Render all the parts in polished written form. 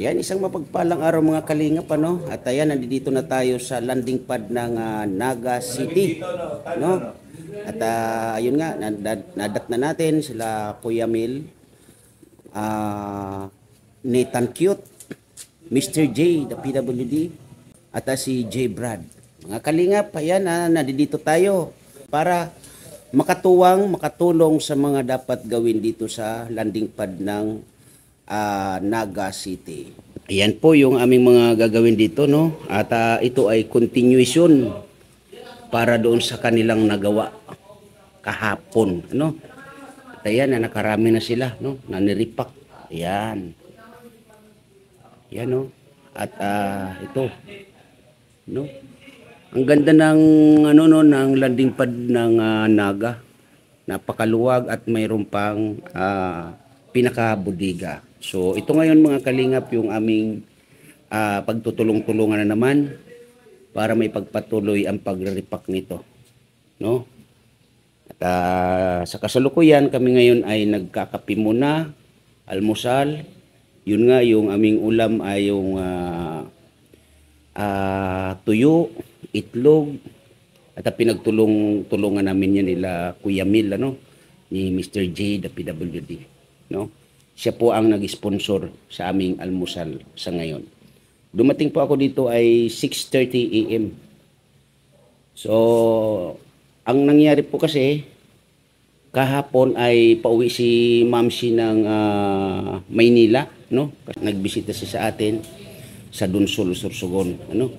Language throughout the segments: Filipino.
Yan, isang mapagpalang araw mga kalingap, ano? At ayan, nandito na tayo sa landing pad ng Naga City, no? At ayun nga, nadat na natin sila Kuya Mil, Nathan Cute, Mr. J, the PWD, at si J Brad. Mga kalingap, ayan, nandito tayo para makatulong sa mga dapat gawin dito sa landing pad ng Naga City. Ayan po yung aming mga gagawin dito, no? At ito ay continuation para doon sa kanilang nagawa kahapon, no? At ayan, nakarami na sila, no? Naniripak. Ayan. Ayan, no? At ito, no? Ang ganda ng ano, no, ng landing pad ng Naga. Napakaluwag at mayroon pang pinakabudiga. So ito ngayon mga kalingap yung aming pagtutulong-tulungan na naman para may pagpatuloy ang pagre-repack nito, no? At sa kasalukuyan kami ngayon ay nagkakape muna, almusal. Yun nga, yung aming ulam ay yung tuyo, itlog, at pinagtulungan namin yan nila Kuya Mil, ano, ni Mr. J, the PWD, no? Siya po ang nag-sponsor sa aming almusal sa ngayon. Dumating po ako dito ay 6:30 AM. So, ang nangyari po kasi, kahapon ay pauwi si Mamsi ng Maynila, no? Nagbisita siya sa atin sa Dunsol, Sorsogon, ano?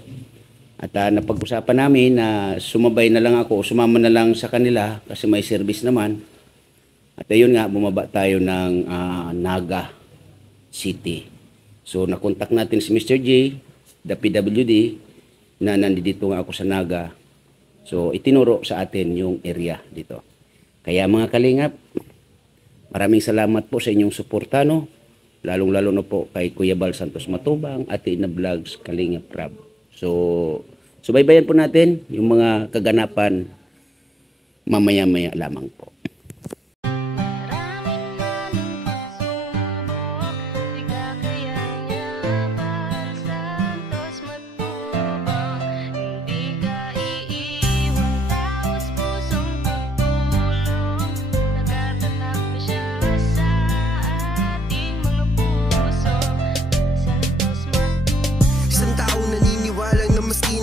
At napag-usapan namin na sumabay na lang ako, sumama na lang sa kanila kasi may service naman. At ayun nga, bumaba tayo ng Naga City. So, nakontak natin si Mr. J, the PWD, na nandito nga ako sa Naga. So, itinuro sa atin yung area dito. Kaya mga kalingap, maraming salamat po sa inyong suporta, no? Lalong-lalo na po kay Kuya Bal Santos Matubang at Ina Vlogs Kalingap Rab. So, subaybayan po natin yung mga kaganapan mamaya-maya lamang po.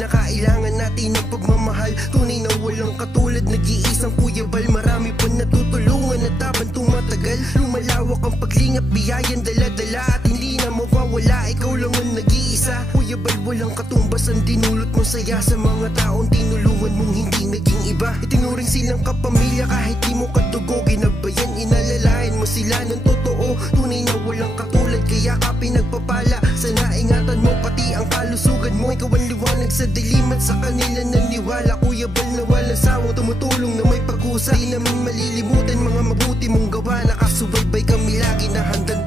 Kailangan natin ng pagmamahal, tunay na walang katulad. Nag-iisang Kuya Bal, marami pa natutulungan at habang tumatagal, lumalawak ang paglingap, biyayan dala-dala at hindi na mawawala. Ikaw lang ang nag-iisa, Kuya Bal, walang katumbas ang dinulot mong saya sa mga taong tinulungan mong hindi naging iba. Itinuring silang kapamilya kahit di mo kadugo, ginabayan, inalalayan mo sila ng totoo. Tunay na walang katulad, kaya ka pinagpapala. Sana ingatan mo pati ang kalusugan mo. Ikaw ang liwanag sa dilim at sa kanila naniwala. Kuya Bal na walang sawang tumutulong na may pag-usay. Di namin malilimutan mga mabuti mong gawa. Nakasubaybay kami lagi na handa